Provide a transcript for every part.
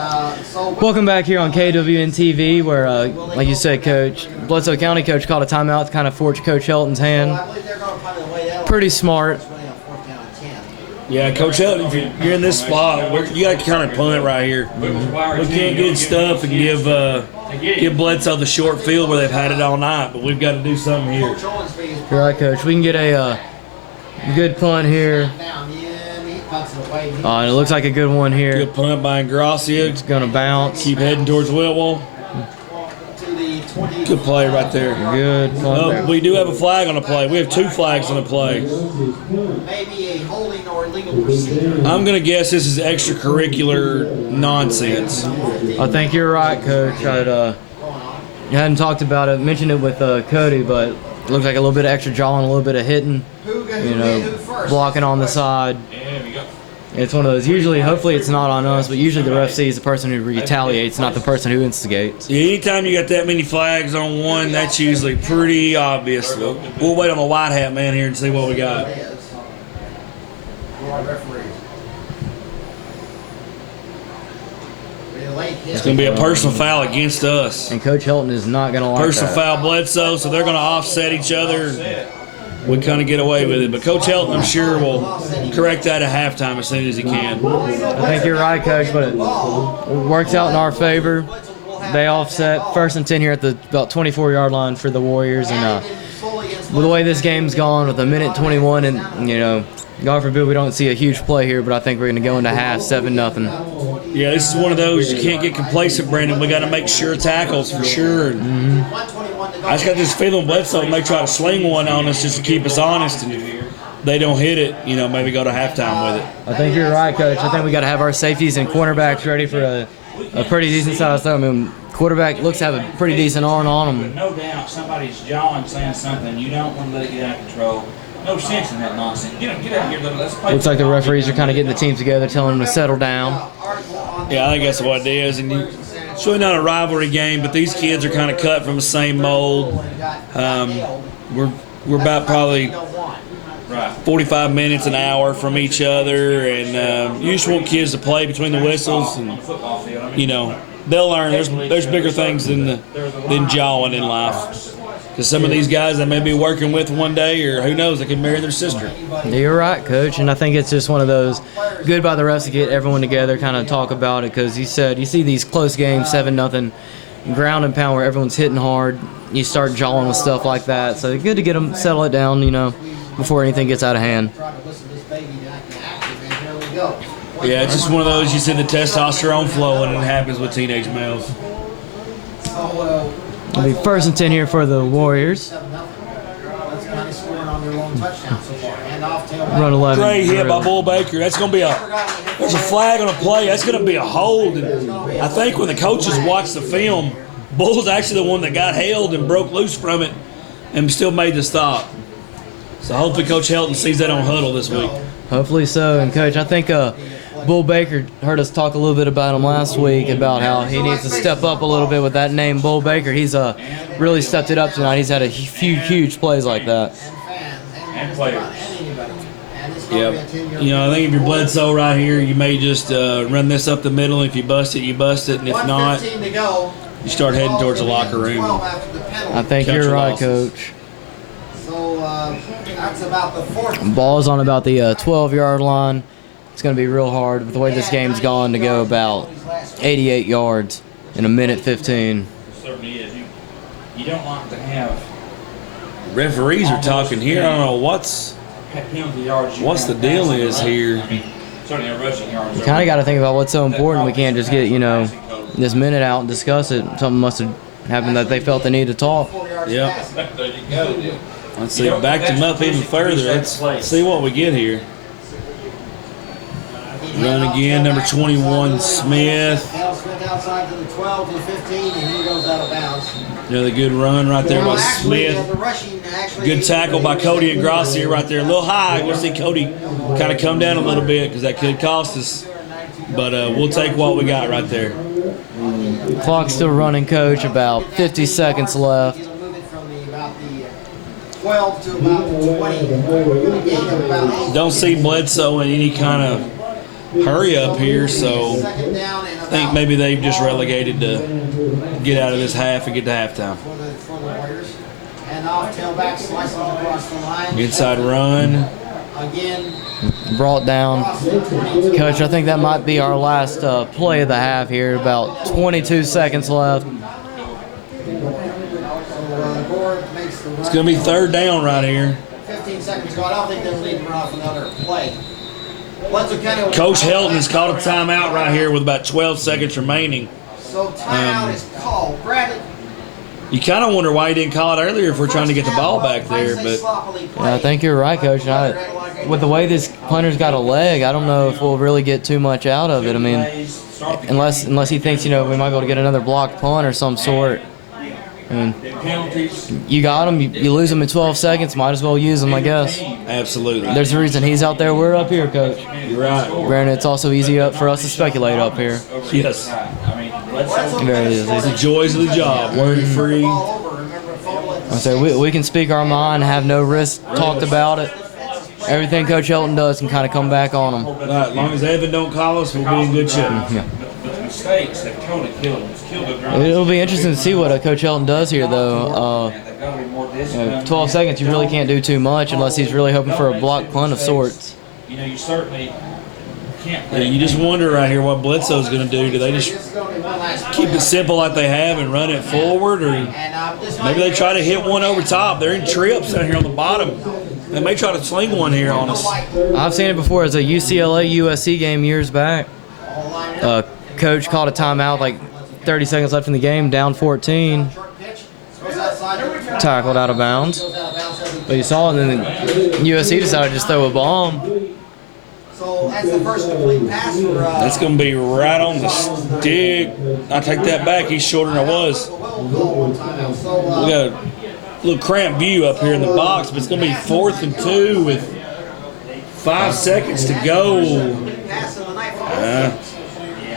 Welcome back here on KWN-TV, where, like you said, Coach, Bledsoe County coach called a timeout to kind of force Coach Helton's hand. Pretty smart. Yeah, Coach Helton, if you're in this spot, you got to kind of punt right here. We can't get stuff and give Bledsoe the short field where they've had it all night, but we've got to do something here. You're right, Coach. We can get a good punt here. And it looks like a good one here. Good punt by Ingracia. It's going to bounce. Keep heading towards Whitwell. Good play right there. Good punt there. We do have a flag on the play. We have 2 flags on the play. I'm going to guess this is extracurricular nonsense. I think you're right, Coach. I hadn't talked about it, mentioned it with Cody, but it looks like a little bit of extra jawing, a little bit of hitting, blocking on the side. It's one of those, usually, hopefully it's not on us, but usually the ref sees the person who retaliates, not the person who instigates. Yeah, anytime you got that many flags on one, that's usually pretty obvious. We'll wait on the white hat man here and see what we got. It's going to be a personal foul against us. And Coach Helton is not going to like personal foul Bledsoe, so they're going to offset each other. We kind of get away with it. But Coach Helton, I'm sure, will correct that at halftime as soon as he can. I think you're right, Coach, but it works out in our favor. They offset 1st and 10 here at the about 24-yard line for the Warriors. And with the way this game's gone, with a minute 21, and, God forbid we don't see a huge play here, but I think we're going to go into half 7-0. Yeah, this is one of those you can't get complacent, Brandon. We got to make sure tackles for sure. I just got this feeling Bledsoe may try to sling one on us just to keep us honest, and if they don't hit it, maybe go to halftime with it. I think you're right, Coach. I think we got to have our safeties and cornerbacks ready for a pretty decent size throw. I mean, quarterback looks to have a pretty decent arm on him. No doubt somebody's jawing, saying something. You don't want to let it get out of control. No sense in that nonsense. Get out here. Let's play. Looks like the referees are kind of getting the team together, telling them to settle down. Yeah, I think that's what it is. And it's really not a rivalry game, but these kids are kind of cut from the same mold. We're about probably 45 minutes, an hour from each other, and you just want kids to play between the whistles, and they'll learn. There's bigger things than jawing in life. Because some of these guys I may be working with one day, or who knows, they could marry their sister. You're right, Coach, and I think it's just one of those good by the refs to get everyone together, kind of talk about it, because you see these close games, 7-0, ground and pound where everyone's hitting hard. You start jawing with stuff like that, so good to get them settle it down, before anything gets out of hand. Yeah, it's just one of those, you see the testosterone flowing, and it happens with teenage males. It'll be 1st and 10 here for the Warriors. Run 11. Great hit by Bull Baker. That's going to be there's a flag on a play. That's going to be a hold. And I think when the coaches watch the film, Bull's actually the one that got held and broke loose from it and still made the stop. So hopefully Coach Helton sees that on huddle this week. Hopefully so. And, Coach, I think Bull Baker heard us talk a little bit about him last week, about how he needs to step up a little bit with that name, Bull Baker. He's really stepped it up tonight. He's had a huge plays like that. And players. Yep. I think if you're Bledsoe right here, you may just run this up the middle. If you bust it, you bust it. And if not, you start heading towards the locker room. I think you're right, Coach. Ball's on about the 12-yard line. It's going to be real hard with the way this game's gone to go about 88 yards in a minute 15. It certainly is. You don't want to have. Referees are talking here. I don't know what's the deal is here. Certainly a rushing yards. You kind of got to think about what's so important. We can't just get, this minute out and discuss it. Something must have happened that they felt the need to talk. Yep. There you go. Let's see. Back them up even further. Let's see what we get here. Run again, number 21, Smith. Another good run right there by Smith. Good tackle by Cody Ingracia right there. A little high. We'll see Cody kind of come down a little bit because that could cost us. But we'll take what we got right there. Clock's still running, Coach. About 50 seconds left. 12 to about 20. Don't see Bledsoe in any kind of hurry up here, so I think maybe they've just relegated to get out of this half and get to halftime. For the Warriors. And off tailback slices across the line. Inside run. Again. Brought down. Coach, I think that might be our last play of the half here. About 22 seconds left. It's going to be third down right here. 15 seconds ago. I don't think they'll need to run off another play. Coach Helton has called a timeout right here with about 12 seconds remaining. So timeout is called. Bradley. You kind of wonder why he didn't call it earlier if we're trying to get the ball back there, but yeah, I think you're right, Coach. With the way this punter's got a leg, I don't know if we'll really get too much out of it. I mean, unless he thinks, we might be able to get another blocked punt or some sort. I mean, you got him, you lose him in 12 seconds, might as well use him, I guess. Absolutely. There's a reason he's out there, we're up here, Coach. You're right. Granted, it's also easy for us to speculate up here. Yes. Very easy. The joys of the job, worry free. I say we can speak our mind, have no risk talked about it. Everything Coach Helton does can kind of come back on him. As long as Evan don't call us, we'll be in good shape. Yeah. The mistakes have totally killed him. It'll be interesting to see what Coach Helton does here, though. 12 seconds, you really can't do too much unless he's really hoping for a block punt of sorts. You certainly can't. Yeah, you just wonder right here what Bledsoe's going to do. Do they just keep it simple like they have and run it forward, or maybe they try to hit one over top? They're in trips down here on the bottom. They may try to sling one here on us. I've seen it before as a UCLA-USC game years back. Coach called a timeout, like 30 seconds left in the game, down 14. Tackled out of bounds. But you saw it, and then USC decided to just throw a bomb. So that's the first complete pass for. That's going to be right on the stick. I take that back. He's shorter than I was. We got a little cramped view up here in the box, but it's going to be 4th and 2 with 5 seconds to go.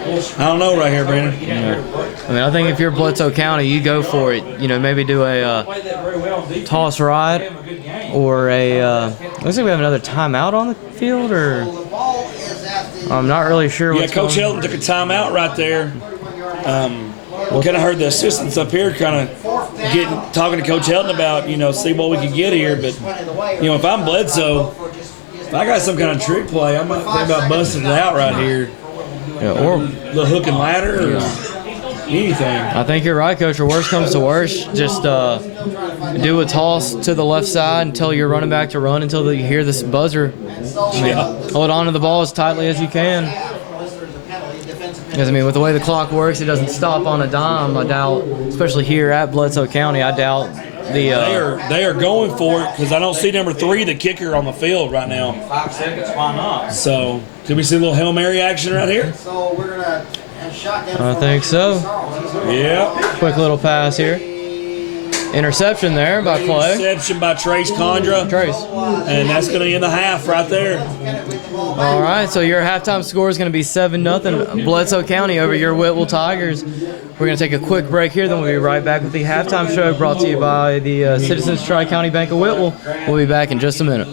I don't know right here, Brandon. Yeah. I mean, I think if you're Bledsoe County, you go for it. Maybe do a toss right or a. Looks like we have another timeout on the field, or I'm not really sure. Yeah, Coach Helton took a timeout right there. We kind of heard the assistants up here kind of talking to Coach Helton about see what we can get here. But if I'm Bledsoe, if I got some kind of trick play, I might think about busting it out right here. Yeah, or the hook and ladder or anything. I think you're right, Coach. Or worst comes to worst, just do a toss to the left side and tell your running back to run until you hear this buzzer. Hold on to the ball as tightly as you can. Because, with the way the clock works, it doesn't stop on a dime. I doubt, especially here at Bledsoe County, I doubt they are going for it because I don't see number 3, the kicker, on the field right now. 5 seconds, why not? So, could we see a little Hail Mary action right here? So we're gonna have shotgun. I think so. Yeah. Quick little pass here. Interception there by Clay. Interception by Trace Condra. Trace. And that's going to end the half right there. All right, so your halftime score is going to be 7-0 Bledsoe County over your Whitwell Tigers. We're going to take a quick break here, then we'll be right back with the halftime show brought to you by the Citizens Tri-County Bank of Whitwell. We'll be back in just a minute.